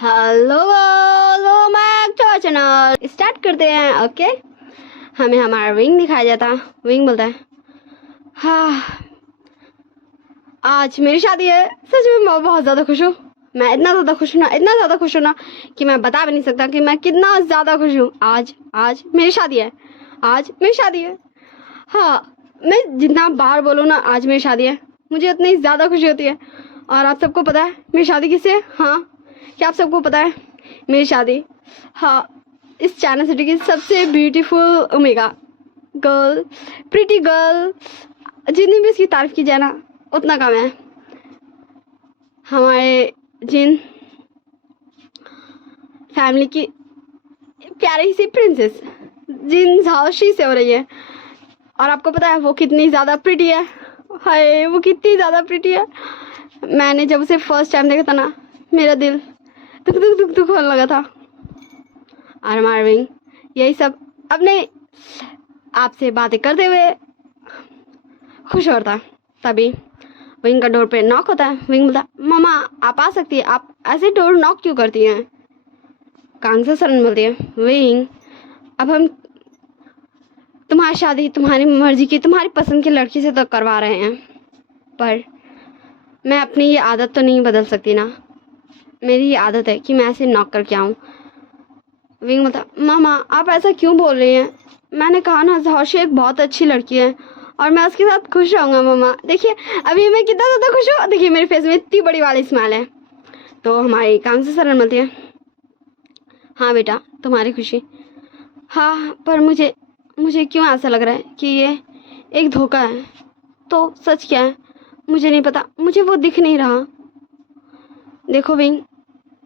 Hello hello back to channel. Start करते हैं। Okay, हमें हमारा विंग दिखाया जाता। विंग बोलता है, हाँ आज मेरी शादी है। सच में मैं बहुत ज़्यादा खुश हूँ। मैं इतना ज़्यादा खुश हूँ ना, इतना ज़्यादा खुश हूँ ना कि मैं बता भी नहीं सकता कि मैं कितना ज़्यादा खुश हूँ। आज आज मेरी शादी है। आज मेरी शादी है। हाँ, मैं जितना बार बोलूँ ना आज मेरी शादी है, मुझे उतनी ज़्यादा खुशी होती है। और आप सबको पता है मेरी शादी किससे है? हाँ, क्या आप सबको पता है मेरी शादी? हाँ, इस चाइना सिटी की सबसे beautiful omega girl, pretty girl, जितनी भी उसकी तारीफ की जाए ना उतना कम है। हमारे जिन फैमिली की प्यारी सी प्रिंसेस जिन झांसी से हो रही है। और आपको पता है वो कितनी ज़्यादा प्रिटी है। हाय, वो कितनी ज़्यादा प्रिटी है। मैंने जब उसे फर्स्ट टाइम देखा था ना, मेरा दिल दुख दुख दुख दुख होने लगा था। और हमारा विंग यही सब अपने आपसे बातें करते हुए खुश होता। तभी विंग का डोर पे नॉक होता है। विंग बोलता, मामा आप आ सकती है, आप ऐसे डोर नॉक क्यों करती हैं? कांगसा सरन बोलती है, विंग अब हम तुम्हारी शादी तुम्हारी मर्जी की, तुम्हारी पसंद की लड़की से तो करवा रहे हैं, पर मैं अपनी ये आदत तो नहीं बदल सकती ना। मेरी ये आदत है कि मैं ऐसे नॉक करके आऊँ। विंग बोलता, मामा आप ऐसा क्यों बोल रही हैं? मैंने कहा ना झाशी एक बहुत अच्छी लड़की है और मैं उसके साथ खुश रहूँगा। मामा देखिए अभी मैं कितना ज़्यादा खुश हूँ, देखिए मेरे फेस में इतनी बड़ी वाली स्माइल है। तो हमारी कांगसा सरन बोलती है, हाँ बेटा तुम्हारी खुशी। हाँ, पर मुझे मुझे क्यों ऐसा लग रहा है कि ये एक धोखा है। तो सच क्या है मुझे नहीं पता, मुझे वो दिख नहीं रहा। देखो विंग,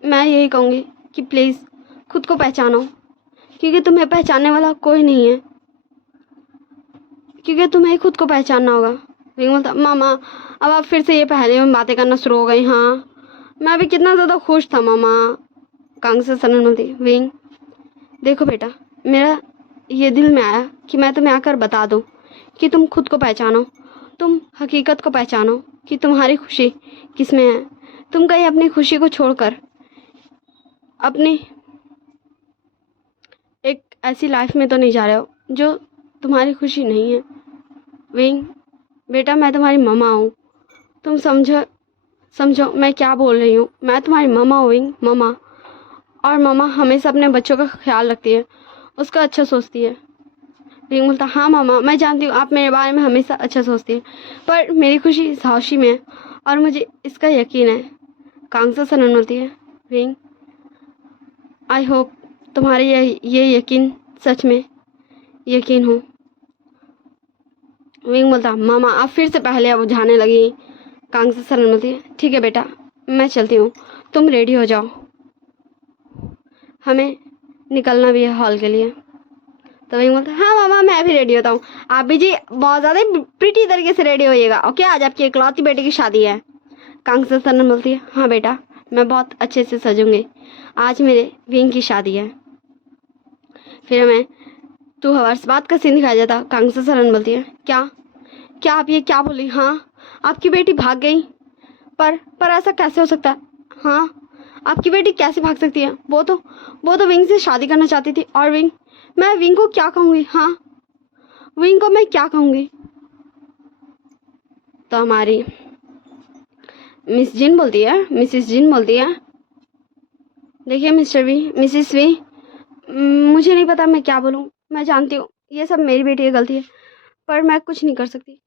मैं यही कहूँगी कि प्लीज़ खुद को पहचानो, क्योंकि तुम्हें पहचानने वाला कोई नहीं है, क्योंकि तुम्हें खुद को पहचानना होगा। विंग बोलता, मामा अब आप फिर से ये पहले में बातें करना शुरू हो गई। हाँ, मैं अभी कितना ज़्यादा खुश था मामा। कांगसा सरन बोलती, विंग देखो बेटा, मेरा ये दिल में आया कि मैं तुम्हें आकर बता दूं कि तुम खुद को पहचानो, तुम हकीकत को पहचानो कि तुम्हारी खुशी किस में है। तुम कहीं अपनी खुशी को छोड़कर अपनी एक ऐसी लाइफ में तो नहीं जा रहे हो जो तुम्हारी खुशी नहीं है। विंग बेटा मैं तुम्हारी मम्मा हूँ, तुम समझो समझो मैं क्या बोल रही हूँ। मैं तुम्हारी मम्मा हूँ विंग, मम्मा। और मम्मा हमेशा अपने बच्चों का ख्याल रखती है, उसका अच्छा सोचती है। रिंग बोलता, हाँ मामा मैं जानती हूँ आप मेरे बारे में हमेशा अच्छा सोचती हैं, पर मेरी खुशी झांसी में है और मुझे इसका यकीन है। कांगसा सनन बोलती है, रिंग आई होप तुम्हारे ये यकीन सच में यकीन हो। विंग बोलता, मामा आप फिर से पहले अब बुझाने लगी। कांगसा सनन बोलती है, ठीक है बेटा मैं चलती हूँ, तुम रेडी हो जाओ, हमें निकलना भी है हॉल के लिए। तो वही बोलता, हाँ मामा मैं भी रेडी होता हूँ, आप भी जी बहुत ज़्यादा प्रीटी तरीके से रेडी होइएगा। ओके, आज आपकी इकलौती बेटी की शादी है। कांगसा सरन बोलती है, हाँ बेटा मैं बहुत अच्छे से सजूंगी, आज मेरे विंग की शादी है। फिर हमें 2 आवर्स बाद का सीन दिखाया जाता। कांगसा सरन बोलती है, क्या क्या आप ये क्या बोली? हाँ, आपकी बेटी भाग गई, पर ऐसा कैसे हो सकता है? हाँ, आपकी बेटी कैसे भाग सकती है? वो तो विंग से शादी करना चाहती थी। और विंग, मैं विंग को क्या कहूँगी? हाँ, विंग को मैं क्या कहूँगी? तो हमारी मिसिस जिन बोलती है, देखिए मिस्टर वी, मिसिस वी, मुझे नहीं पता मैं क्या बोलूँ। मैं जानती हूँ ये सब मेरी बेटी की गलती है, पर मैं कुछ नहीं कर सकती।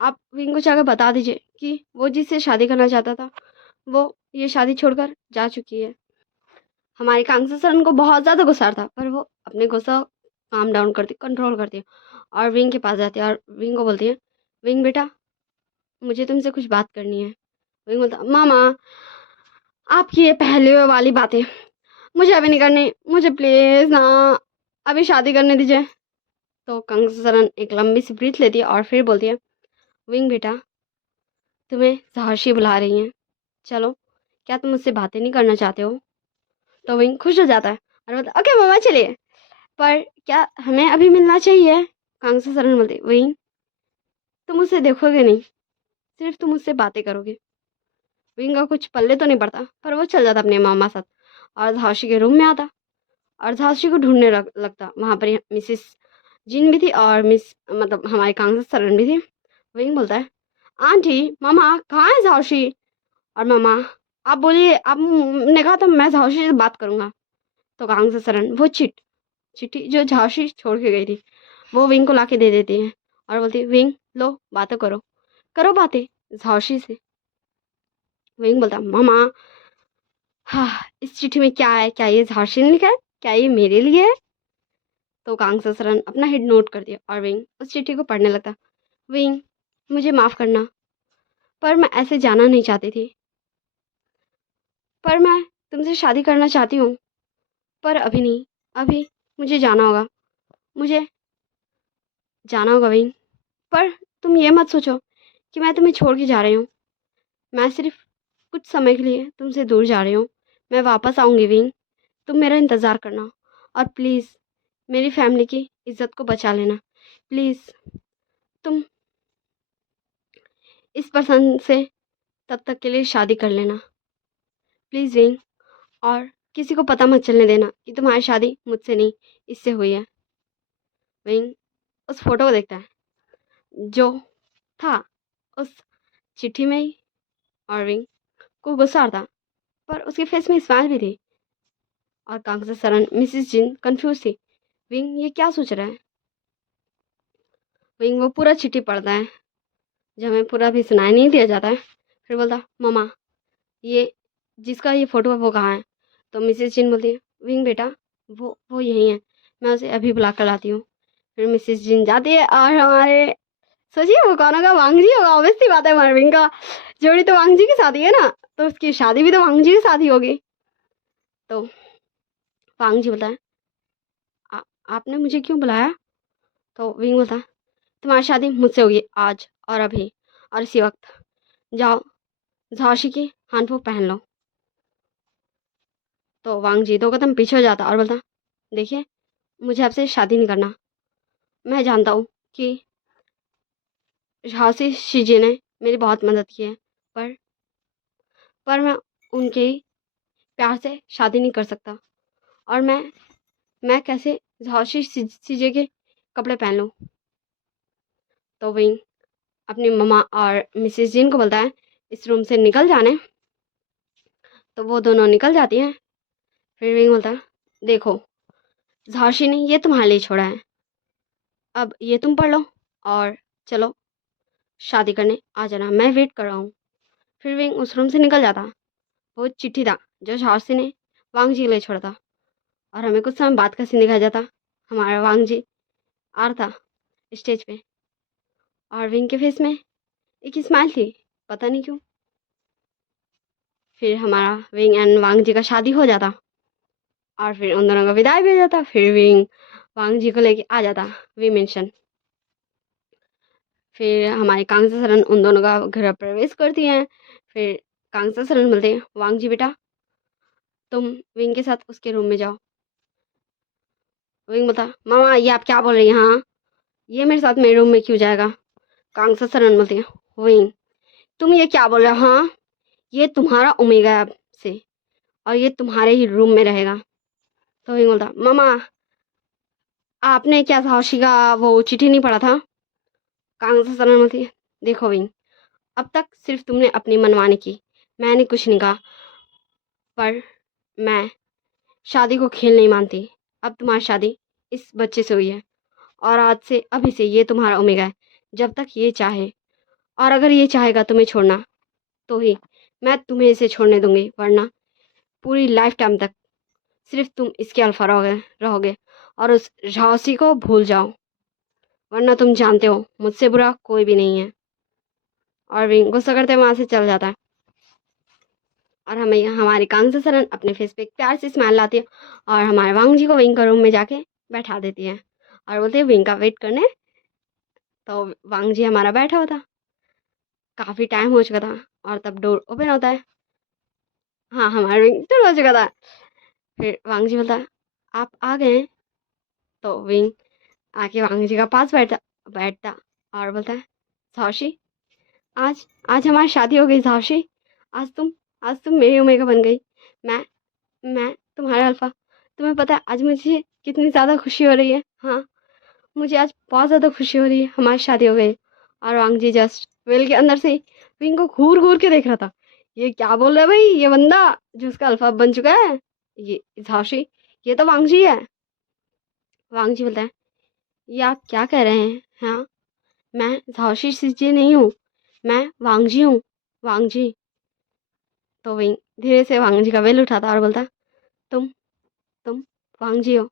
आप विंग को जाकर बता दीजिए कि वो जिससे शादी करना चाहता था वो ये शादी छोड़कर जा चुकी है। हमारे कांगसा सरन को बहुत ज़्यादा गुस्सा था, पर वो अपने गुस्सा काम डाउन करती, कंट्रोल करती है और विंग के पास जाती है और विंग को बोलती है, विंग बेटा मुझे तुमसे कुछ बात करनी है। विंग बोलता, मामा आपकी ये पहले वाली बातें मुझे अभी नहीं करनी, मुझे प्लीज़ ना अभी शादी करने दीजिए। तो कांगसा सरन एक लंबी सी ब्रीथ लेती है और फिर बोलती है, विंग बेटा तुम्हें झांसी बुला रही हैं, चलो क्या तुम मुझसे बातें नहीं करना चाहते हो? तो विंग खुश हो जाता है और बोलता, ओके मामा चलिए, पर क्या हमें अभी मिलना चाहिए? कांगसा सरन बोलती, विंग तुम मुझसे देखोगे नहीं, सिर्फ तुम मुझसे बातें करोगे। विंग का कुछ पल्ले तो नहीं पड़ता, पर वो चल जाता अपने मामा साथ और झांसी के रूम में आता और झांसी को ढूंढने लगता। वहाँ पर मिसिस जिन भी थी और मतलब हमारे कांग्रेस सरन भी थी। वही बोलता है, आंटी मामा कहाँ है झांसी? और मामा, आप बोलिए, आपने कहा था मैं झांसी से बात करूंगा। तो कांग्रेस सरन वो चिट्ठी जो झांसी छोड़ के गई थी वो विंग को लाके दे देती है और बोलती है, विंग लो बातें करो, करो बातें झांसी से। विंग बोलता, मामा हाँ, इस चिट्ठी में क्या है? क्या ये झांसी ने लिखा है? क्या ये मेरे लिए है? तो कांग्रेस सरन अपना हेड नोट कर दिया और विंग उस चिट्ठी को पढ़ने लगता। विंग, मुझे माफ करना, पर मैं ऐसे जाना नहीं चाहती थी, पर मैं तुमसे शादी करना चाहती हूँ, पर अभी नहीं, अभी मुझे जाना होगा, मुझे जाना होगा विंग। पर तुम ये मत सोचो कि मैं तुम्हें छोड़ के जा रही हूँ, मैं सिर्फ कुछ समय के लिए तुमसे दूर जा रही हूँ, मैं वापस आऊँगी विंग, तुम मेरा इंतज़ार करना और प्लीज़ मेरी फैमिली की इज्जत को बचा लेना, प्लीज़ तुम इस पर्सन से तब तक के लिए शादी कर लेना, प्लीज़ विंग, और किसी को पता मत चलने देना कि तुम्हारी शादी मुझसे नहीं इससे हुई है। विंग उस फोटो को देखता है जो था उस चिट्ठी में ही और विंग को गुस्सा आता, पर उसके फेस में स्माइल भी थी। और कांग्रेस सरन मिसिस जिन कंफ्यूज थी, विंग ये क्या सोच रहा है? विंग वो पूरा चिट्ठी पढ़ता है जो हमें पूरा भी सुनाई नहीं दिया जाता है। फिर बोलता, मामा ये जिसका ये फोटो है वो कहाँ है? तो मिसिस जिन बोलती है, विंग बेटा वो यही है, मैं उसे अभी बुला कर लाती हूँ। फिर मिसिस जिन जाती है और हमारे, सोचिए वो कौन होगा? वांग जी होगा, ऑब्वियस सी बात है, हमारे विंग का जोड़ी तो वांग जी की शादी है ना, तो उसकी शादी भी तो वांग जी की शादी होगी। तो वांग जी बोलता है, आपने मुझे क्यों बुलाया? तो विंग बोलता है, तुम्हारी शादी मुझसे होगी आज और अभी और इसी वक्त, जाओ झांसी की हानफो पहन लो। तो वांग जी 2 कदम पीछे हो जाता और बोलता, देखिए मुझे आपसे शादी नहीं करना, मैं जानता हूँ कि झांसी शीजे ने मेरी बहुत मदद की है, पर मैं उनके प्यार से शादी नहीं कर सकता, और मैं कैसे झांसी शीजे के कपड़े पहन लूँ? तो विंग अपनी मम्मा और मिसिस जिन को बोलता है इस रूम से निकल जाने। तो वो दोनों निकल जाती हैं। फिर विंग बोलता है, देखो झांसी ने ये तुम्हारे लिए छोड़ा है, अब ये तुम पढ़ लो और चलो शादी करने आ जाना, मैं वेट कर रहा हूँ। फिर विंग उस रूम से निकल जाता। वो चिट्ठी था जो झांसी ने वांग जी के लिए छोड़ा था और हमें कुछ समय बाद का सीन दिखाया जाता। हमारा वांग जी आ रहा था स्टेज पे और विंग के फेस में एक स्माइल थी, पता नहीं क्यों। फिर हमारा विंग एंड वांग जी का शादी हो जाता और फिर उन दोनों का विदाई भी हो जाता। फिर विंग वांग जी को लेके आ जाता वी मेंशन। फिर हमारे कांगसा सरन उन दोनों का घर प्रवेश करती हैं। फिर कांगसा सरन बोलते हैं, वांग जी बेटा तुम विंग के साथ उसके रूम में जाओ। विंग बोलता, मामा ये आप क्या बोल रही हैं? हाँ, ये मेरे साथ मेरे रूम में क्यों जाएगा? कांगसा सरन बोलती है, विंग तुम ये क्या बोल रहे हो? हाँ, ये तुम्हारा ओमेगा है अब से और ये तुम्हारे ही रूम में रहेगा। तो विंग बोलता, मामा आपने क्या झांसी का वो चिट्ठी नहीं पढ़ा था? कांगसा सरन बोलती है, देखो विंग अब तक सिर्फ तुमने अपनी मनमानी की, मैंने कुछ नहीं कहा, पर मैं शादी को खेल नहीं मानती। अब तुम्हारी शादी इस बच्चे से हुई है और आज से अभी से ये तुम्हारा ओमेगा है जब तक ये चाहे, और अगर ये चाहेगा तुम्हें छोड़ना तो ही मैं तुम्हें इसे छोड़ने दूंगी, वरना पूरी लाइफ टाइम तक सिर्फ तुम इसके अल्फा रहोगे और उस झांसी को भूल जाओ, वरना तुम जानते हो मुझसे बुरा कोई भी नहीं है। और विंग गुस्सा करते वहां से चल जाता है और हमें हमारी कांगसा सरन अपने फेस पे एक प्यार से स्माइल लाती है और हमारे वांग जी को विंग का रूम में जाके बैठा देती है और बोलते हैं विंग का वेट करने। तो वांग जी हमारा बैठा होता, काफ़ी टाइम हो चुका था और तब डोर ओपन होता है। हाँ, हमारा विंग टूट हो चुका था। फिर वांग जी बोलता है, आप आ गए हैं? तो विंग आके वांग जी का पास बैठता बैठता और बोलता है, झांसी आज आज हमारी शादी हो गई झांसी, आज तुम आज तुम मेरी ओमेगा बन गई। मैं मैं मेरा अल्फा, तुम्हें पता है आज मुझे कितनी ज़्यादा खुशी हो रही है? हाँ, मुझे आज बहुत ज़्यादा खुशी हो रही है, हमारी शादी हो गई। और वांग जी जस्ट वेल के अंदर से ही विंग को घूर घूर के देख रहा था। ये क्या बोल रहा है भाई, ये बंदा जो उसका अल्फा बन चुका है, ये झांसी, ये तो वांग जी है। वांग जी बोलता है, ये आप क्या कह रहे हैं? हाँ, मैं झांसी जी नहीं हूँ, मैं वांग जी हूँ, वांग जी। तो विंग धीरे से वांग जी का वेल उठाता और बोलता, तुम तुम वांग जी हो,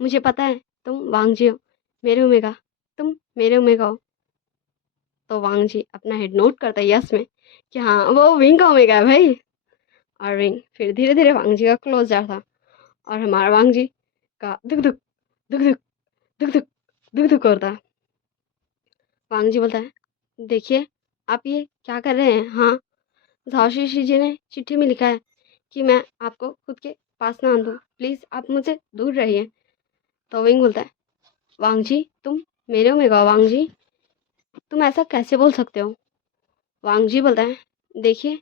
मुझे पता है तुम वांग जी हो, मेरे ओमेगा, तुम मेरे ओमेगा हो। तो वांग जी अपना हेड नोट करता है यस में कि हाँ वो विंग का ओमेगा है भाई। और विंग फिर धीरे धीरे वांग जी का क्लोज जाता और हमारा वांग जी का दुख दुख दुख दुख दुख दुख दुख दुख करता। वांग जी बोलता है, देखिए आप ये क्या कर रहे हैं? हाँ, झाओशी जी ने चिट्ठी में लिखा है कि मैं आपको खुद के पास ना आने दूँ, प्लीज़ आप मुझसे दूर रहिए। तो विंग बोलता है, वांग जी तुम मेरे ओमेगा हो वांग जी, तुम ऐसा कैसे बोल सकते हो? वांग जी बोलता है, देखिए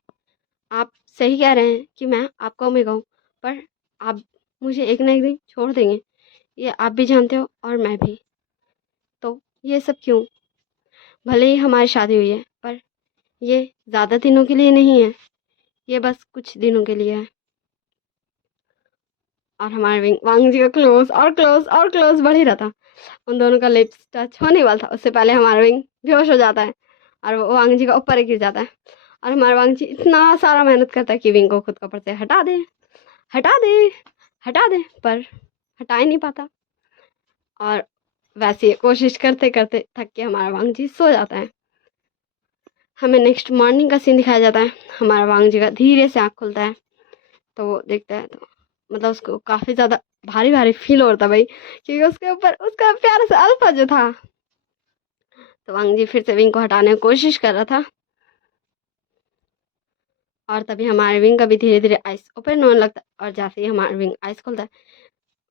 आप सही कह रहे हैं कि मैं आपका ओमेगा हूँ, पर आप मुझे एक ना एक दिन छोड़ देंगे, ये आप भी जानते हो और मैं भी। तो ये सब क्यों? भले ही हमारी शादी हुई है, पर ये ज़्यादा दिनों के लिए नहीं है, ये बस कुछ दिनों के लिए है। और हमारे विंग वांग जी का क्लोज और क्लोज और क्लोज बढ़ ही रहा था। उन दोनों का लिप्स टच होने वाला था, उससे पहले हमारा विंग बेहोश हो जाता है और वो वांग जी का ऊपर ही गिर जाता है। और हमारा वांग जी इतना सारा मेहनत करता है कि विंग को खुद के ऊपर से हटा दे, हटा दे, हटा दे, पर हटा ही नहीं पाता। और वैसे ही कोशिश करते करते थक के हमारा वांग जी सो जाता है। हमें नेक्स्ट मॉर्निंग का सीन दिखाया जाता है। हमारा वांग जी का धीरे से आँख खुलता है, तो वो देखता है तो मतलब उसको काफ़ी ज़्यादा भारी भारी फील हो रहा था भाई, क्योंकि उसके ऊपर उसका प्यारा सा अल्फा जो था। तो वांग जी फिर से विंग को हटाने की कोशिश कर रहा था और तभी हमारे विंग का भी धीरे धीरे आइस ओपन होने लगता है। और जैसे ही हमारा विंग आइस खोलता है,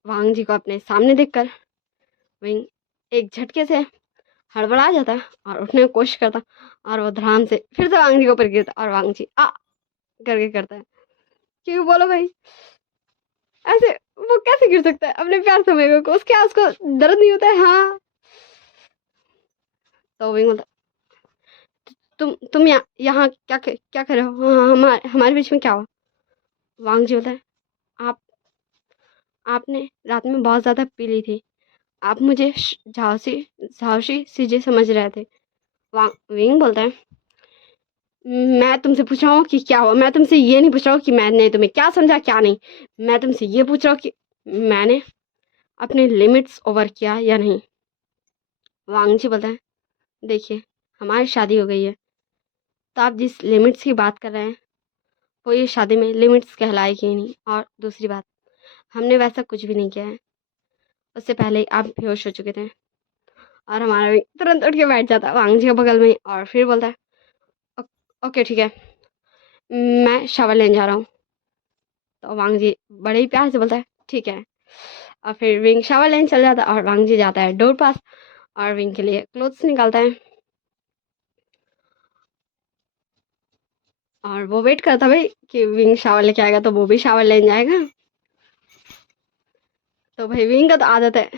वांग जी को अपने सामने देखकर विंग एक झटके से हड़बड़ा जाता है और उठने की कोशिश करता, और वो धड़ाम से फिर से वांग जी के ऊपर गिरता और वांग जी आ करके करता है। क्यों बोलो भाई, ऐसे वो कैसे गिर सकता है अपने प्यार से मेरे को? उसके उसको दर्द नहीं होता है? हाँ। तो विंग बोलता, तुम यहाँ क्या कर रहे हो? हाँ, हमारे हमारे बीच में क्या हुआ? वांग जी बोलता है, आप आपने रात में बहुत ज़्यादा पी ली थी, आप मुझे झांसी झांसी सीजे समझ रहे थे। वांग विंग बोलता है, मैं तुमसे पूछ रहा हूँ कि क्या हुआ, मैं तुमसे ये नहीं पूछ रहा हूँ कि मैंने तुम्हें क्या समझा क्या नहीं, मैं तुमसे ये पूछ रहा हूँ कि मैंने अपने लिमिट्स ओवर किया या नहीं। वांग जी बोलता है, देखिए हमारी शादी हो गई है, तो आप जिस लिमिट्स की बात कर रहे हैं वो ये शादी में लिमिट्स कहलाएगी ही नहीं। और दूसरी बात, हमने वैसा कुछ भी नहीं किया है, उससे पहले ही आप बेहोश हो चुके थे। और हमारा भी तुरंत उठ के बैठ जाता है वांग जी के बगल में ही और फिर बोलता है, ओके ठीक है, मैं शावर लेने जा रहा हूँ। तो वांग जी बड़े ही प्यार से बोलता है, ठीक है। और फिर विंग शावर लेने चल जाता है और वांग जी जाता है डोर पास और विंग के लिए क्लोथ्स निकालता है। और वो वेट करता भाई कि विंग शावर लेके आएगा तो वो भी शावर लेने जाएगा। तो भाई विंग का तो आदत है,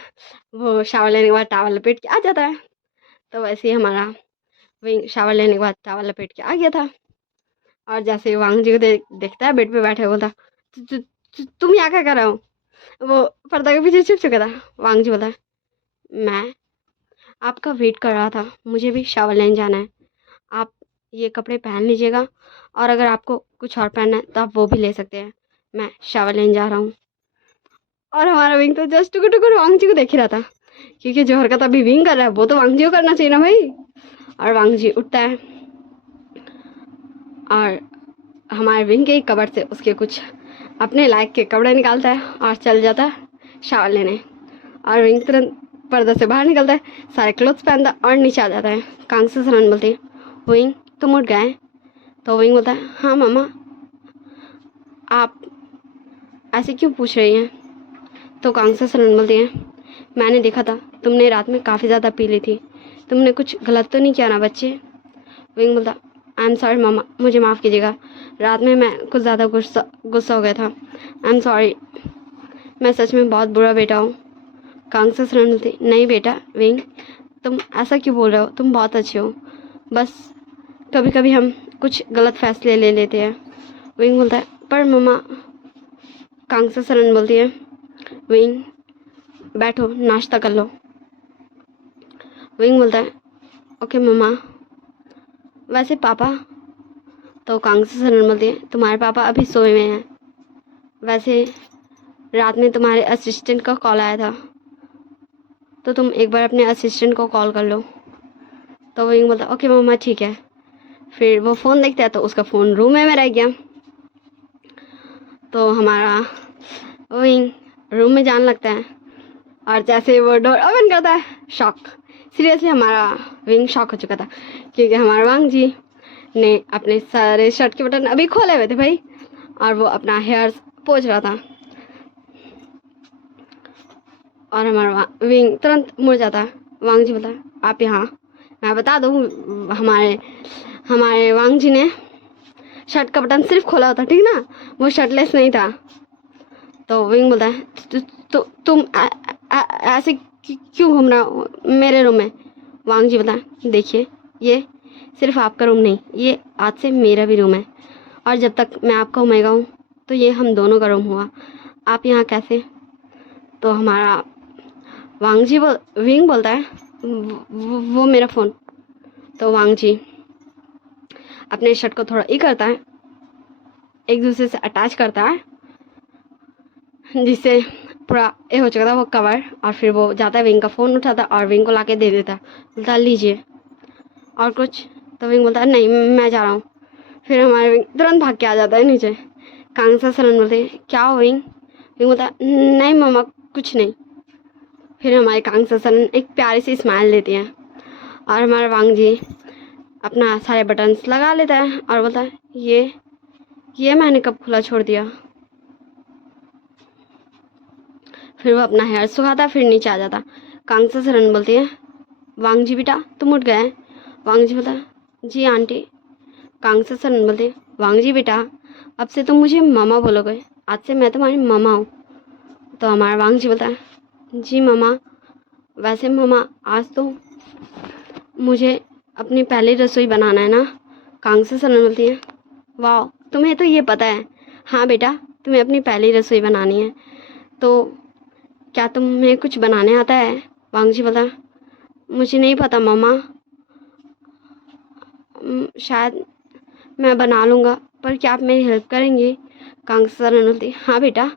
वो शावर लेने के बाद टावल लपेट के आ जाता है। तो वैसे ही हमारा विंग शावर लेने के बाद टावल लपेट के आ गया था। और जैसे ही वांग जी को देखता है बेड पे बैठे, बोलता, तुम यहाँ क्या कर रहे हो? वो पर्दा के पीछे छुप चुका था। वांग जी बोलता है, मैं आपका वेट कर रहा था, मुझे भी शावर लेने जाना है, आप ये कपड़े पहन लीजिएगा और अगर आपको कुछ और पहनना है तो आप वो भी ले सकते हैं, मैं शावर लेने जा रहा हूँ। और हमारा विंग तो जस्ट टुकुर टुकुर वांग जी को देख ही रहा था, क्योंकि जो हरकत अभी विंग कर रहा है वो तो वांग जी को करना चाहिए ना भाई। और वांग जी उठता है और हमारे विंग के कबर्ड से उसके कुछ अपने लायक के कपड़े निकालता है और चल जाता है शावर लेने। और विंग तुरंत पर्दा से बाहर निकलता है, सारे क्लोथ्स पहनता और नीचे आ जाता है। कांग से सनन बोलती है, विंग तुम उठ गए? तो विंग बोलता है, हाँ मामा, आप ऐसे क्यों पूछ रही हैं? तो कांग से सनन बोलती है, मैंने देखा था तुमने रात में काफ़ी ज़्यादा पी ली थी, तुमने कुछ गलत तो नहीं किया ना बच्चे? विंग बोलता, आई एम सॉरी मामा, मुझे माफ़ कीजिएगा, रात में मैं कुछ ज़्यादा गुस्सा हो गया था, आई एम सॉरी। मैं सच में बहुत बुरा बेटा हूँ। कांग से सरन बोलती, नहीं बेटा विंग, तुम ऐसा क्यों बोल रहे हो, तुम बहुत अच्छे हो, बस कभी कभी हम कुछ गलत फैसले ले लेते हैं। विंग बोलता है, पर मम्मा। कांग से सरन बोलती है, विंग बैठो, नाश्ता कर लो। विंग बोलता है, ओके मम्मा। वैसे पापा। तो कांग से सरन बोलती है, तुम्हारे पापा अभी सोए हुए हैं। वैसे रात में तुम्हारे असिस्टेंट का कॉल आया था, तो तुम एक बार अपने असिस्टेंट को कॉल कर लो। तो विंग बोलता है, ओके मम्मा ठीक है। फिर वो फ़ोन देखता है तो उसका फ़ोन रूम में रह गया। तो हमारा विंग रूम में जाने लगता है और जैसे वो डोर ओपन करता है, शॉक। सीरियसली हमारा विंग शॉक हो चुका था, क्योंकि हमारे वांग जी ने अपने सारे शर्ट के बटन अभी खोले हुए थे भाई, और वो अपना हेयर पोंछ रहा था। और हमारा विंग तुरंत मुड़ जाता है। वांग जी बोलता है, आप यहाँ, मैं बता दूँ, हमारे हमारे वांग जी ने शर्ट का बटन सिर्फ खोला होता, ठीक ना, वो शर्टलेस नहीं था। तो विंग बोलता है, तुम ऐसे क्यों घूम रहा हो मेरे रूम में। वांग जी बोलता है, देखिए ये सिर्फ आपका रूम नहीं, ये आज से मेरा भी रूम है, और जब तक मैं आपका ओमेगा हूँ तो ये हम दोनों का रूम हुआ, आप यहाँ कैसे। तो हमारा विंग बोलता है, वो मेरा फ़ोन। तो वांग जी अपने शर्ट को थोड़ा करता है, एक दूसरे से अटैच करता है, जिससे पूरा ये हो चुका था वो कवर। और फिर वो जाता है, विंग का फ़ोन उठाता और विंग को लाके दे देता, बोलता लीजिए, और कुछ। तो विंग बोलता है, नहीं मैं जा रहा हूँ। फिर हमारे विंग तुरंत भाग के आ जाता है नीचे। कांग से सरन बोलते हैं, क्या हो विंग। विंग बोलता है, नहीं मम्मा कुछ नहीं। फिर हमारे कांग से सरन एक प्यारी सी स्माइल देती हैं, और हमारा वांग जी अपना सारे बटन्स लगा लेता है और बोलता है, ये मैंने कब खुला छोड़ दिया। फिर वो अपना हेयर सुखाता, फिर नीचे आ जाता। कांग से सरन बोलती है, वांग जी बेटा तुम उठ गए। वांग जी बोलता है, जी आंटी। कांग से सरन बोलती है, वांग जी बेटा अब से तुम मुझे मामा बोलोगे, आज से मैं तुम्हारी मामा हूँ। तो हमारा वांग जी बोलता है, जी मामा, वैसे मामा आज तो मुझे अपनी पहली रसोई बनाना है ना। कांग से सरन बोलती है, वाह तुम्हें तो ये पता है। हाँ बेटा तुम्हें अपनी पहली रसोई बनानी है, तो क्या तुम्हें कुछ बनाने आता है। वांग जी बोला, मुझे नहीं पता मामा, शायद मैं बना लूँगा, पर क्या आप मेरी हेल्प करेंगे। कांग से सरन बोलती, हाँ बेटा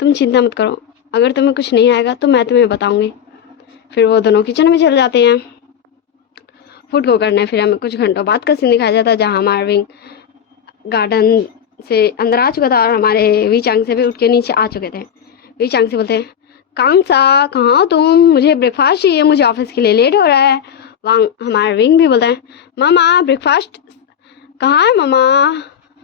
तुम चिंता मत करो, अगर तुम्हें कुछ नहीं आएगा तो मैं तुम्हें बताऊँगी। फिर वो दोनों किचन में चले जाते हैं फूड को करने। फिर हमें कुछ घंटों बाद का सीन दिखाया जाता है, जहाँ हमारा विंग गार्डन से अंदर आ चुका था और हमारे वी चांग से भी उठ के नीचे आ चुके थे। वी चांग से बोलते हैं, कांग सा कहाँ हो तुम, मुझे ब्रेकफास्ट चाहिए, मुझे ऑफिस के लिए लेट हो रहा है। हमारा विंग भी बोलता है, मामा ब्रेकफास्ट कहाँ है मामा,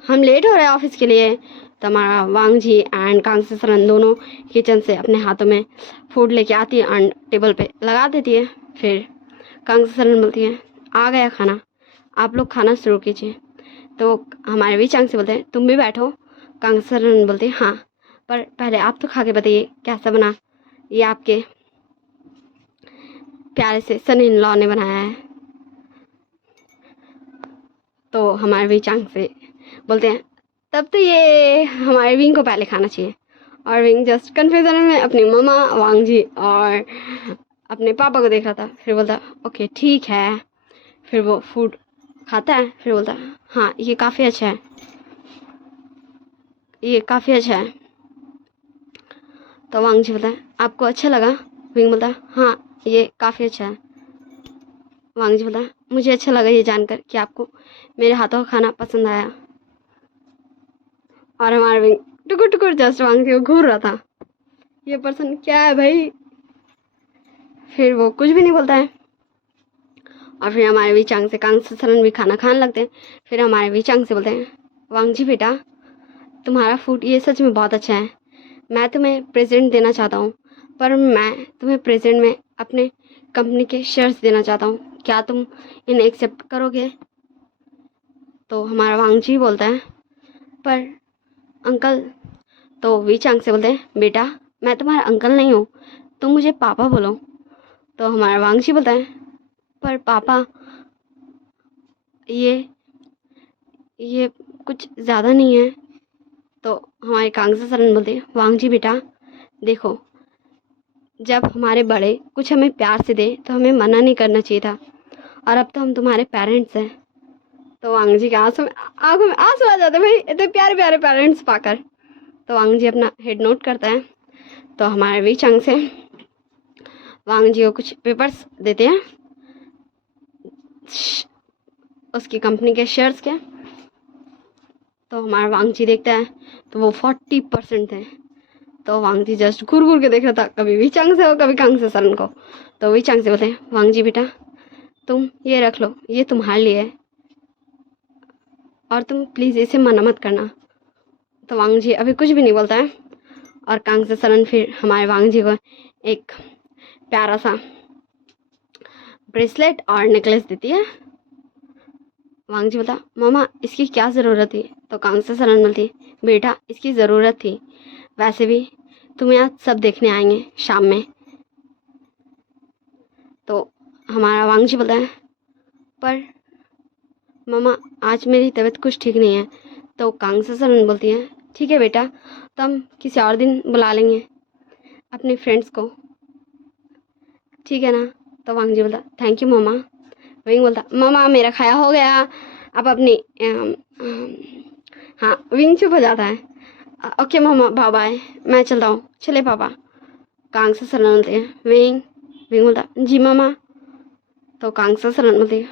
हम लेट हो रहे हैं ऑफिस के लिए। तो हमारा वांग जी एंड कांग से सरन दोनों किचन से अपने हाथों में फूड लेके आती है एंड टेबल पे लगा देती है। फिर कांग से सरन बोलती है, आ गया खाना, आप लोग खाना शुरू कीजिए। तो हमारे भी चांग से बोलते हैं, तुम भी बैठो। कांग से सरन बोलते हैं, हाँ पर पहले आप तो खा के बताइए कैसा बना, ये आपके प्यारे से सन इन लॉ ने बनाया है। तो हमारे भी चांग से बोलते हैं, तब तो ये हमारे विंग को पहले खाना चाहिए। और विंग जस्ट कन्फ्यूजन में अपनी मम्मा, वांग जी और अपने पापा को देख रहा था। फिर बोलता ओके ठीक है। फिर वो फूड खाता है, फिर बोलता हाँ ये काफ़ी अच्छा है, ये काफ़ी अच्छा है। तो वांग जी बोलता है, आपको अच्छा लगा। विंग बोलता है, हाँ ये काफ़ी अच्छा है। वांग जी बोलता है, मुझे अच्छा लगा ये जानकर कि आपको मेरे हाथों का खाना पसंद आया। और हमारा विंग टुकुर टुकुर जस्ट वांग जी को घूर रहा था, ये पर्सन क्या है भाई। फिर वो कुछ भी नहीं बोलता है। और फिर हमारे वी चांग से कांग से सरन भी खाना खाने लगते हैं। फिर हमारे वी चांग से बोलते हैं, वांग जी बेटा तुम्हारा फूड ये सच में बहुत अच्छा है, मैं तुम्हें प्रेजेंट देना चाहता हूँ, पर मैं तुम्हें प्रेजेंट में अपने कंपनी के शेयर्स देना चाहता हूँ, क्या तुम इन्हें एक्सेप्ट करोगे। तो हमारा वांग जी बोलता है, पर अंकल। तो वी चांग से बोलते हैं, बेटा मैं तुम्हारा अंकल नहीं हूँ, तुम मुझे पापा बोलो। तो हमारा वांगजी बोलता है, पर पापा ये कुछ ज़्यादा नहीं है। तो हमारे कांगसा सरन बोलते हैं, वांगजी बेटा देखो, जब हमारे बड़े कुछ हमें प्यार से दे तो हमें मना नहीं करना चाहिए था, और अब तो हम तुम्हारे पेरेंट्स हैं। तो वांगजी के आंखों में आंसू आ जाते हैं भाई, इतने प्यारे प्यारे पेरेंट्स पाकर। तो वांगजी अपना हेड नोट करता है। तो हमारे वी चंग से वांगजी को कुछ पेपर्स देते हैं उसकी कंपनी के शेयर्स के। तो हमारा वांगजी देखता है तो वो 40% थे। तो वांगजी जस्ट घूर घूर के देख रहा था, कभी वी चंग से हो कभी कांगसा सरन को। तो वी चंग से बोलते हैं, वांगजी बेटा तुम ये रख लो, ये तुम्हारे लिए है, और तुम प्लीज़ इसे मना मत करना। तो वांगजी अभी कुछ भी नहीं बोलता है, और कांगसा सरन फिर हमारे वांगजी को एक प्यारा सा ब्रेसलेट और नेकलेस देती है। वांगजी बोलता, मामा इसकी क्या ज़रूरत थी? तो कांगसा सरन बोलती, बेटा इसकी ज़रूरत थी, वैसे भी तुम्हें आज सब देखने आएंगे शाम में। तो हमारा वांगजी बोलता है, पर मामा आज मेरी तबीयत कुछ ठीक नहीं है। तो कांगसा सरन बोलती है, ठीक है बेटा, तो हम किसी और दिन बुला लेंगे अपने फ्रेंड्स को, ठीक है ना? तो वांगजी बोलता, थैंक यू मामा। विंग बोलता, मामा मेरा खाया हो गया, अब अपनी हाँ विंग चुप हो जाता है। ओके मामा बाय बाय, मैं चलता हूँ, चले पापा। कांगसा सरन बोलते हैं, विंग बोलता, जी मामा। तो कांगसा सरन बोलती है,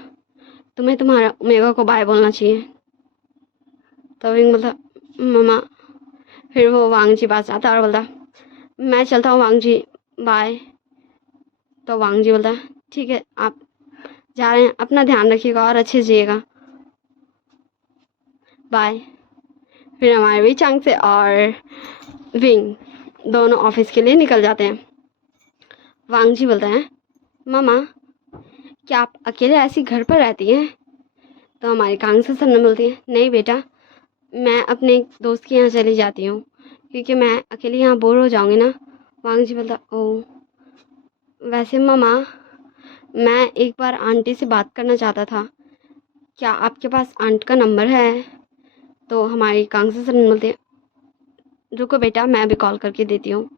तुम्हें तुम्हारा ओमेगा को बाय बोलना चाहिए। तो विंग बोलता, मामा। फिर वो वांगजी पास आता और बोलता, मैं चलता हूँ वांगजी, बाय। तो वांगजी बोलता, ठीक है आप जा रहे हैं, अपना ध्यान रखिएगा और अच्छे से जिएगा, बाय। फिर हमारे वी चंग से और विंग दोनों ऑफिस के लिए निकल जाते हैं। वांगजी बोलता है, मामा क्या आप अकेले ऐसी घर पर रहती हैं? तो हमारी कांगसा सरन बोलती है, नहीं बेटा, मैं अपने एक दोस्त के यहाँ चली जाती हूँ, क्योंकि मैं अकेले यहाँ बोर हो जाऊँगी ना। वांगजी बोलता, ओह वैसे मामा मैं एक बार आंटी से बात करना चाहता था, क्या आपके पास आंट का नंबर है? तो हमारी कांगसा सरन बोलते, रुको बेटा मैं अभी कॉल करके देती हूँ।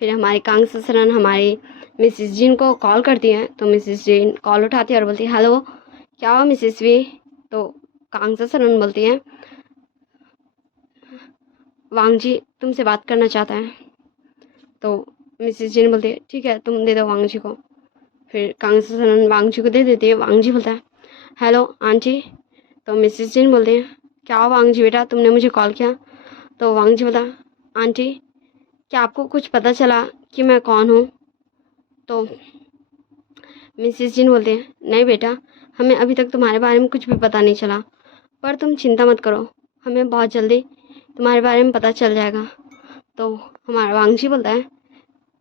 फिर हमारी कांगसा सरन हमारी मिसिस जीन को कॉल करती हैं। तो मिसिस जीन कॉल उठाती है और बोलती है, हेलो क्या हुआ मिसिस वी? तो कांगसा सरन बोलती है, वांगजी तुमसे बात करना चाहता है। तो मिसिस जीन बोलती है, ठीक है तुम दे दो वांगजी को। फिर कांगसा सरन वांगजी को दे देती है। वांगजी बोलता है, हेलो आंटी। तो मिसिस जीन बोलती है, क्या हुआ वांगजी बेटा तुमने मुझे कॉल किया? तो वांगजी बोलता, आंटी क्या आपको कुछ पता चला कि मैं कौन हूँ? तो मिसिस जीन बोलते हैं, नहीं बेटा हमें अभी तक तुम्हारे बारे में कुछ भी पता नहीं चला, पर तुम चिंता मत करो, हमें बहुत जल्दी तुम्हारे बारे में पता चल जाएगा। तो हमारा वांगजी बोलता है,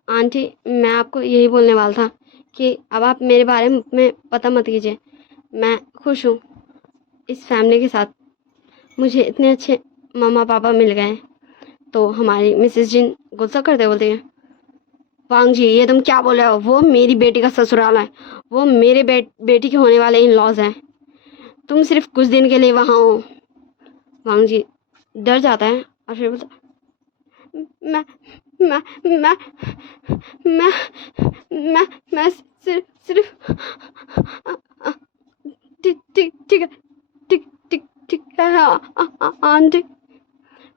आंटी मैं आपको यही बोलने वाला था कि अब आप मेरे बारे में पता मत कीजिए, मैं खुश हूँ इस फैमिली के साथ, मुझे इतने अच्छे मामा पापा मिल गए। तो हमारी मिसेस जिन गुस्सा करते बोलती हैं, वांगजी ये तुम क्या बोल रहे हो? वो मेरी बेटी का ससुराल है, वो मेरे बेटी के होने वाले इन लॉज हैं, तुम सिर्फ कुछ दिन के लिए वहाँ हो। वांगजी डर जाता है और फिर बोलता, मैं मैं मैं मैं मैं सिर्फ ठीक ठीक ठीक है, ठीक ठीक ठीक है आंटी।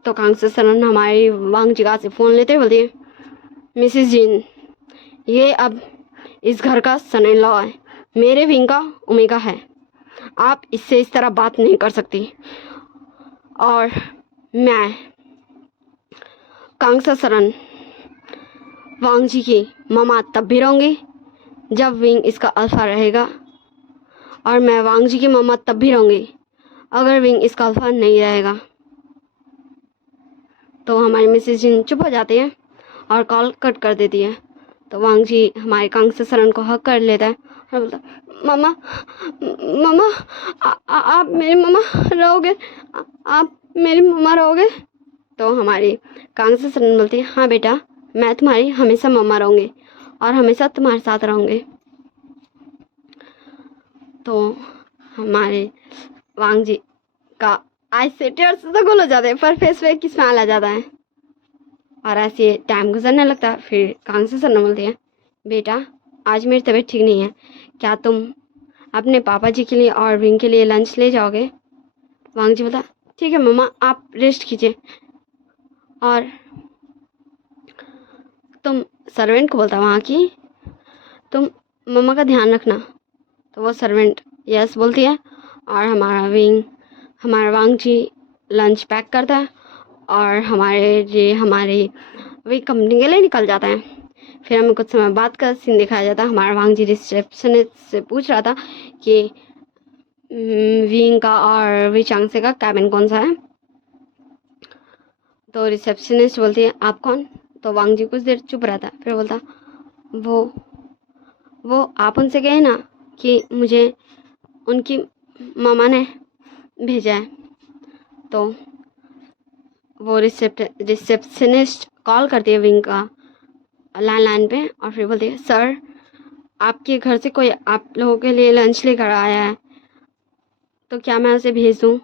तो कांगसा सरन हमारी वांगजी का से फ़ोन लेते बोलती है, मिसिस जिन ये अब इस घर का सन इन लॉ है, मेरे विंग का ओमेगा है, आप इससे इस तरह बात नहीं कर सकती, और मैं कांगसा सरन वांगजी की मामा तब भी रहूँगी जब विंग इसका अल्फा रहेगा, और मैं वांगजी की मामा तब भी रहूँगी अगर विंग इसका अल्फा नहीं रहेगा। तो हमारी मिसेस जिन चुप हो जाती है और कॉल कट कर देती है। तो वांगजी हमारे कांगसा सरन को हक कर लेता है और बोलता, मामा मामा आप मेरी मामा रहोगे, आप मेरी मामा रहोगे? तो हमारी कांगसा सरन बोलती है, हाँ बेटा मैं तुम्हारी हमेशा मम्मा रहूँगी और हमेशा तुम्हारे साथ रहूँगी। तो हमारे वांग जी का आज से टीयर्स तो गोल हो जाते हैं, पर फेस पे की स्माइल आ जाता है और ऐसे टाइम गुजरने लगता है। फिर कांग से सरना बोलती है, बेटा आज मेरी तबीयत ठीक नहीं है, क्या तुम अपने पापा जी के लिए और विंग के लिए लंच ले जाओगे? वांग जी बोला, ठीक है मम्मा, आप रेस्ट कीजिए। और तुम सर्वेंट को बोलता वहाँ की, तुम मम्मा का ध्यान रखना। तो वो सर्वेंट यस बोलती है और हमारा वांग जी लंच पैक करता है और हमारी वही कंपनी के लिए निकल जाता है। फिर हमें कुछ समय बाद का सीन दिखाया जाता है। हमारा वांग जी रिसेप्शनिस्ट से पूछ रहा था कि विंग का और वी चांगसे का कैबिन कौन सा है। तो रिसेप्शनिस्ट बोलती है, आप कौन? तो वांग जी कुछ देर चुप रहता है, फिर बोलता, वो आप उनसे कहे ना कि मुझे उनकी मामा ने भेजा है। तो वो रिसेप्शनिस्ट कॉल करती है विंग का लैंडलाइन पे और फिर बोलती है, सर आपके घर से कोई आप लोगों के लिए लंच लेकर आया है, तो क्या मैं उसे भेज दूँ?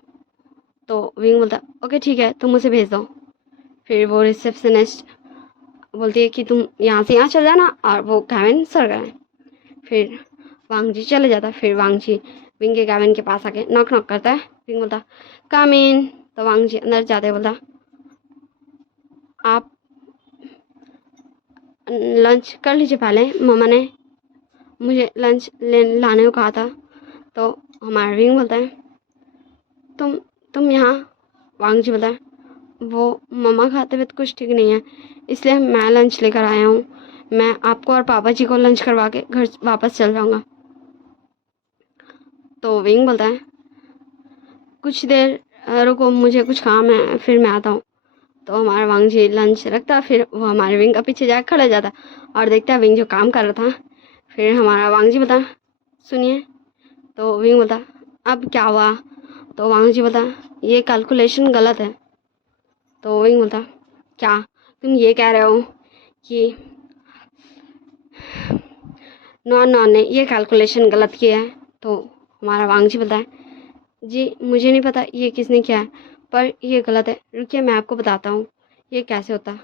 तो विंग बोलता, ओके ठीक है, तुम उसे भेज दो। फिर वो रिसेप्शनिस्ट बोलती है कि तुम यहाँ से यहाँ चल जाना और वो कैबिन सर गए। फिर वांग जी चले जाता है। फिर वांग जी विंग के कैबिन के पास आके नॉक नॉक करता है। विंग बोलता, कम इन। तो वांग जी अंदर जाते बोलता, आप लंच कर लीजिए, पहले मम्मा ने मुझे लंच लाने को कहा था। तो हमारा विंग बोलता है, तुम यहाँ? वांग जी बोलता है, वो मम्मा का तबीयत कुछ ठीक नहीं है, इसलिए मैं लंच लेकर आया हूँ। मैं आपको और पापा जी को लंच करवा के घर वापस चल जाऊँगा। तो विंग बोलता है, कुछ देर रुको, मुझे कुछ काम है, फिर मैं आता हूँ। तो हमारा वांग जी लंच रखता, फिर वो हमारे विंग का पीछे जाकर खड़ा जाता और देखता है विंग जो काम कर रहा था। फिर हमारा वांग जी बोलता, सुनिए। तो विंग बोलता, अब क्या हुआ? तो वांग जी बोलता, ये कैलकुलेशन गलत है। तो विंग बोलता, क्या तुम ये कह रहे हो कि नॉन ने ये कैलकुलेशन गलत किया है? तो हमारा वांग जी बोलता है, जी मुझे नहीं पता ये किसने किया है, पर ये गलत है, रुकिए मैं आपको बताता हूँ ये कैसे होता है।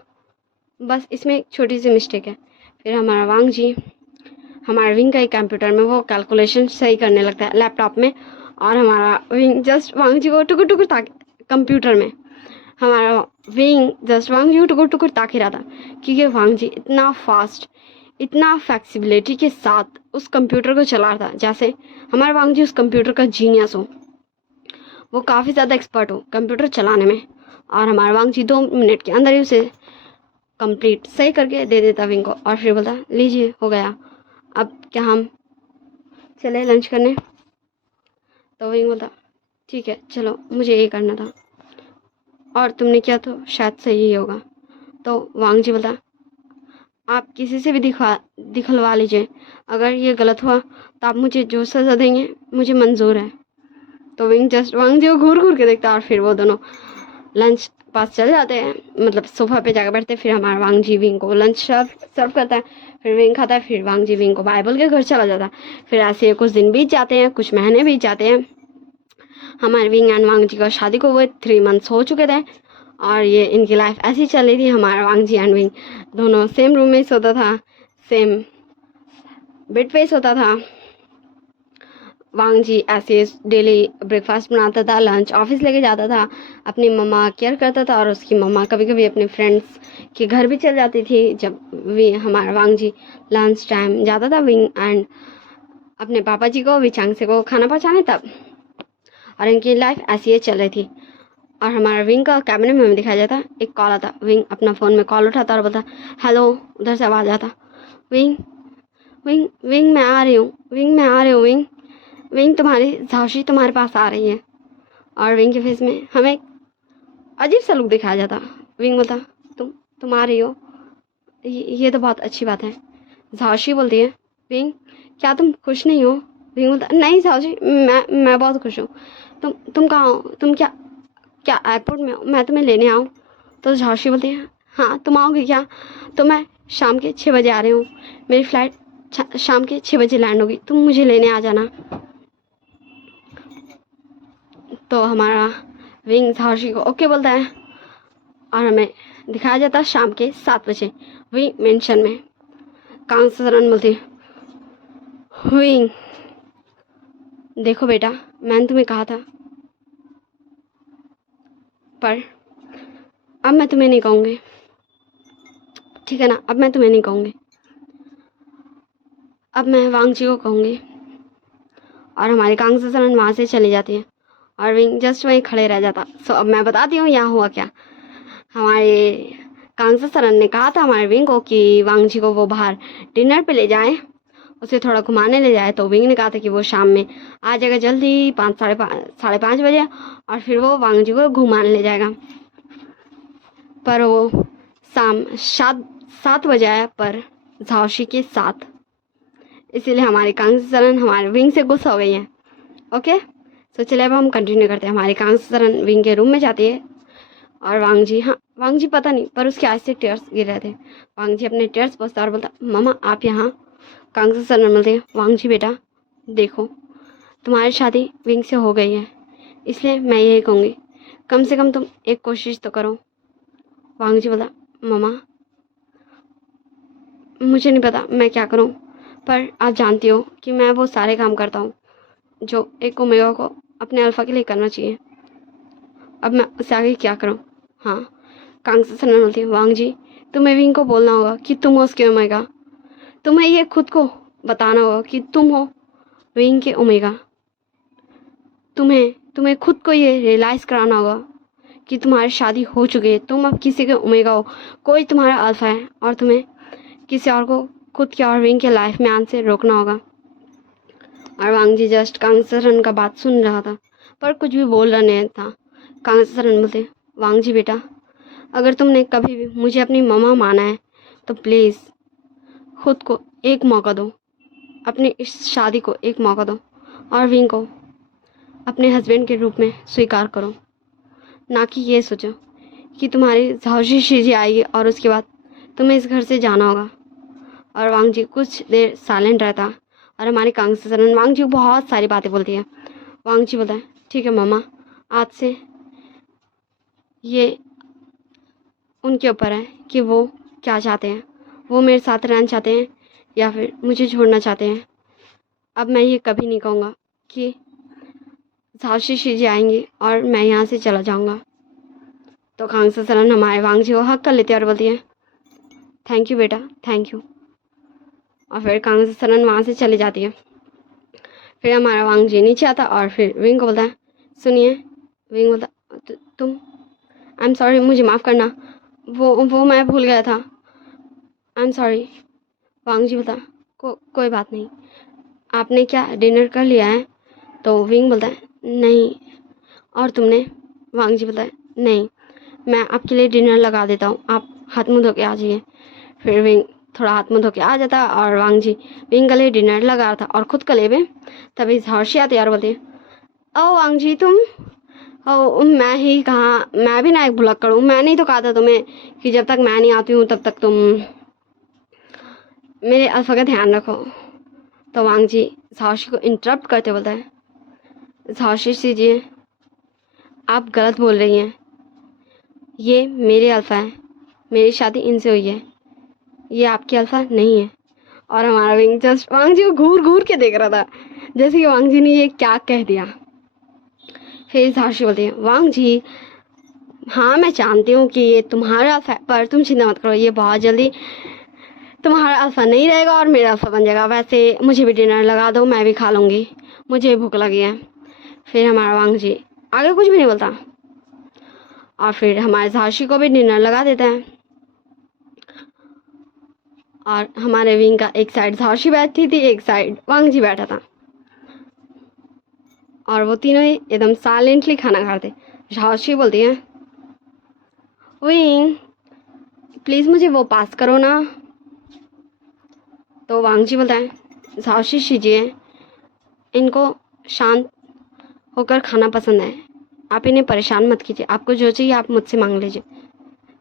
बस इसमें एक छोटी सी मिस्टेक है। फिर हमारा वांग जी हमारे विंग का एक कंप्यूटर में वो कैलकुलेशन सही करने लगता है लैपटॉप में, और हमारा विंग जस्ट वांग जी को टुकुर टुकुर ताक कंप्यूटर में हमारा विंग जस्ट वांग जी को टुकुर टुकुर ताक ही रहा था, क्योंकि वांग जी इतना फास्ट, इतना फ्लेक्सिबिलिटी के साथ उस कंप्यूटर को चला रहा था जैसे हमारा वांग जी उस कंप्यूटर का जीनियस हो, वो काफ़ी ज़्यादा एक्सपर्ट हो कंप्यूटर चलाने में। और हमारा वांग जी 2 मिनट के अंदर ही उसे कंप्लीट सही करके दे देता विंग को, और फिर बोलता, लीजिए हो गया, अब क्या हम चले लंच करने? तो विंग बोलता, ठीक है चलो, मुझे ये करना था और तुमने किया तो शायद सही ही होगा। तो वांग जी बोलता, आप किसी से भी दिखलवा लीजिए, अगर ये गलत हुआ तो आप मुझे जो सज़ा देंगे मुझे मंजूर है। तो विंग जस्ट वांग जी को घूर घूर के देखता है और फिर वो दोनों लंच पास चले जाते हैं, मतलब सोफा पे जाकर बैठते हैं। फिर हमारा वांग जी विंग को लंच सर्व करता है, फिर विंग खाता है, फिर वांग जी विंग को बाय बोल के घर चला जाता है। फिर ऐसे कुछ दिन बीत जाते हैं, कुछ महीने बीत जाते हैं। हमारे विंग एंड वांग जी का शादी को वो 3 मंथ्स हो चुके थे और ये इनकी लाइफ ऐसी चल रही थी। हमारा वांग जी एंड विंग दोनों सेम रूम में सोता था, सेम बेड पे सोता था। वांग जी ऐसे डेली ब्रेकफास्ट बनाता था, लंच ऑफिस लेके जाता था, अपनी मम्मा केयर करता था और उसकी मम्मा कभी कभी अपने फ्रेंड्स के घर भी चल जाती थी। जब हमारा वांग जी लंच टाइम जाता था विंग एंड अपने पापा जी को विचांग से को खाना पहुँचाने तब, और इनकी लाइफ ऐसी ही चल रही थी। और हमारा विंग का कैबिनेट में दिखाया जाता, एक कॉल आता, विंग अपना फ़ोन में कॉल उठाता और बोलता, हेलो, उधर से आवाज़ आता, विंग विंग विंग मैं आ रही हूँ, विंग मैं आ रही हूँ, विंग विंग तुम्हारी झांसी तुम्हारे पास आ रही है। और विंग के फेस में हमें अजीब सा लुक दिखाया जाता। विंग बोलता, तुम आ रही हो, ये तो बहुत अच्छी बात है। झांसी बोलती है, विंग क्या तुम खुश नहीं हो? विंग बोलता, नहीं झांसी, मैं बहुत खुश हूँ। तुम कहाँ हो? तुम क्या एयरपोर्ट में हो? मैं तुम्हें लेने आऊँ? तो झांसी बोलती है, हाँ तुम आओगे क्या? तो मैं शाम के 6 बजे आ रही हूँ, मेरी फ़्लाइट शाम के 6 बजे लैंड होगी, तुम मुझे लेने आ जाना। तो हमारा विंग झाशी को ओके बोलता है और हमें दिखाया जाता है शाम के 7 बजे विंग मेंशन में। कांग सरन बोलती विंग, देखो बेटा मैंने तुम्हें कहा था, पर अब मैं तुम्हें नहीं कहूँगी, ठीक है ना? अब मैं तुम्हें नहीं कहूँगी, अब मैं वांग जी को कहूँगी। और हमारी कांग सरन वहाँ से चली जाती है और विंग जस्ट वहीं खड़े रह जाता। सो अब मैं बताती हूँ यहाँ हुआ क्या। हमारे कांग सरन ने कहा था हमारे विंग को कि वांग जी को वो बाहर डिनर पे ले जाए, उसे थोड़ा घुमाने ले जाए। तो विंग ने कहा था कि वो शाम में आ जाएगा जल्दी 5 साढ़े पाँच बजे, और फिर वो वांग जी को घुमाने ले जाएगा। पर वो शाम 7 बजे आया, पर झाओशी के साथ। इसीलिए हमारी कांग सरन हमारे विंग से गुस्सा हो गई है। ओके, तो चलिए अब हम कंटिन्यू करते हैं। हमारी कांग सरन विंग के रूम में जाती है और वांग जी पता नहीं, पर उसके आँख से टीयर्स गिर रहे थे। वांग जी अपने टीयर्स पोंछता और बोलता, मामा आप यहाँ? कांग सरन बोलते हैं, वांग जी बेटा देखो, तुम्हारी शादी विंग से हो गई है, इसलिए मैं यही कहूँगी, कम से कम तुम एक कोशिश तो करो। वांग जी बोला, मामा मुझे नहीं पता मैं क्या करूं, पर आप जानती हो कि मैं वो सारे काम करता हूं जो एक ओमेगा को अपने अल्फा के लिए करना चाहिए। अब मैं उससे आगे क्या करूं? हाँ, कांग से सनन बोलती है, वांग जी तुम्हें विंग को बोलना होगा कि तुम हो उसके ओमेगा। तुम्हें ये खुद को बताना होगा कि तुम हो विंग के ओमेगा। तुम्हें खुद को ये रियलाइज़ कराना होगा कि तुम्हारी शादी हो चुकी है, तुम अब किसी के ओमेगा हो, कोई तुम्हारा अल्फा है, और तुम्हें किसी और को खुद के और विंग के लाइफ में आने से रोकना होगा। और वांग जी जस्ट कांग सरन का बात सुन रहा था, पर कुछ भी बोल रहा नहीं था। कांग सरन बोलते, वांग जी बेटा अगर तुमने कभी भी मुझे अपनी ममा माना है तो प्लीज़ खुद को एक मौका दो, अपनी इस शादी को एक मौका दो, और विंग को अपने हस्बैंड के रूप में स्वीकार करो, ना कि ये सोचो कि तुम्हारी झाओशी शीजी आएगी और उसके बाद तुम्हें इस घर से जाना होगा। और वांग जी कुछ देर साइलेंट रहता और हमारी कांग सरन वांग जी को बहुत सारी बातें बोलती है। वांग जी बोलता है, ठीक है मामा, आज से ये उनके ऊपर है कि वो क्या चाहते हैं, वो मेरे साथ रहना चाहते हैं या फिर मुझे छोड़ना चाहते हैं। अब मैं ये कभी नहीं कहूँगा कि झाओशी शीजी आएंगी और मैं यहाँ से चला जाऊँगा। तो कांग सरन हमारे वांग जी को हक कर लेती है और बोलती है, थैंक यू बेटा, थैंक यू। और फिर कांग सरन वहाँ से चली जाती है। फिर हमारा वांग जी नीचे आता और फिर विंग को बोलता है, सुनिए। विंग बोलता, तुम आई एम सॉरी, मुझे माफ़ करना, वो मैं भूल गया था, आई एम सॉरी। वांग जी बोलता, कोई बात नहीं, आपने क्या डिनर कर लिया है? तो विंग बोलता है, नहीं। और तुमने? वांग जी बोलता है, नहीं, मैं आपके लिए डिनर लगा देता हूँ, आप हाथ मुँह धो के आ जाइए। फिर विंग थोड़ा हाथ मुँह धो के आ जाता और वांग जी विंग के लिए डिनर लगा रहा था और खुद गले में तभी झाओशी आती है और बोलती है, ओ वांग जी तुम? ओ मैं ही कहाँ, मैं भी ना एक भुलक्कड़ हूँ, मैंने ही तो कहा था तुम्हें कि जब तक मैं नहीं आती हूँ तब तक तुम मेरे अल्फा का ध्यान रखो। तो वांग जी झाओशी को इंटरप्ट करते बोलता है, झाओशी शीजिए, आप गलत बोल रही हैं, ये मेरे अल्फा है, मेरी शादी इनसे हुई है, ये आपकी अल्फा नहीं है। और हमारा विंग जस्ट वांग जी को घूर घूर के देख रहा था, जैसे कि वांग जी ने ये क्या कह दिया। फिर झाओशी बोलती है, वांग जी हाँ मैं जानती हूँ कि ये तुम्हारा अल्फा है, पर तुम चिंता मत करो, ये बहुत जल्दी तुम्हारा अल्फा नहीं रहेगा और मेरा अल्फा बन जाएगा। वैसे मुझे भी डिनर लगा दो, मैं भी खा लूँगी, मुझे भूख लगी है। फिर हमारा वांग जी आगे कुछ भी नहीं बोलता और फिर हमारे झाओशी को भी डिनर लगा देता है। और हमारे विंग का एक साइड झाओशी बैठी थी, एक साइड वांग जी बैठा था, और वो तीनों ही एकदम साइलेंटली खाना खाते। झाओशी बोलती है, विंग प्लीज़ मुझे वो पास करो ना। तो वांग जी बोलता है, झाओशी शीजिए, इनको शांत होकर खाना पसंद है, आप इन्हें परेशान मत कीजिए, आपको जो चाहिए आप मुझसे मांग लीजिए।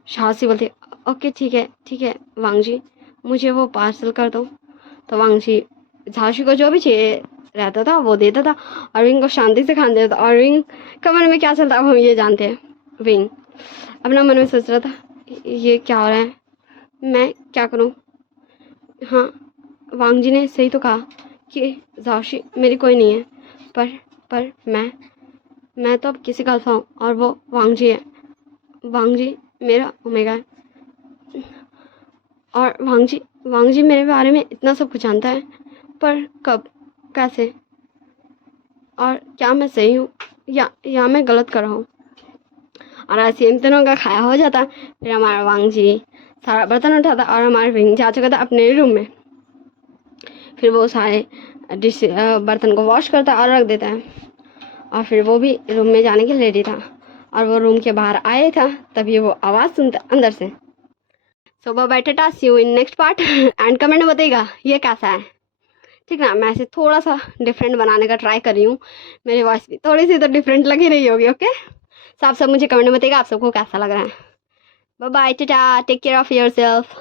झाओशी बोलती है, ओके ठीक है वांग जी, मुझे वो पार्सल कर दो। तो वांग जी झांसी को जो भी चाहिए रहता था वो देता था और विंग को शांति से खाने देता था। और विंग का मन में क्या चलता है अब हम ये जानते हैं। विंग अपना मन में सोच रहा था, ये क्या हो रहा है, मैं क्या करूं। हाँ, वांग जी ने सही तो कहा कि झांसी मेरी कोई नहीं है, पर मैं तो अब किसी का अल्फा हूँ और वो वांग जी है। वांग जी मेरा ओमेगा है। और वांग जी मेरे बारे में इतना सब कुछ जानता है, पर कब, कैसे, और क्या मैं सही हूँ या मैं गलत कर रहा हूँ। और ऐसे इन तीनों का खाया हो जाता, फिर हमारा वांग जी सारा बर्तन उठाता और हमारा विंग जा चुका था अपने रूम में। फिर वो सारे डिश बर्तन को वॉश करता और रख देता है और फिर वो भी रूम में जाने के लिए रेडी था और वो रूम के बाहर आया था तभी वो आवाज़ सुनता अंदर से। So bye tata, see you in next part and comment में बताइएगा ये कैसा है, ठीक ना। मैं ऐसे थोड़ा सा डिफरेंट बनाने का ट्राई कर रही हूँ, मेरी वॉइस भी थोड़ी सी तो डिफरेंट लग ही रही होगी। ओके, सब मुझे कमेंट में बताइएगा आप सबको कैसा लग रहा है। Bye tata, take care of yourself.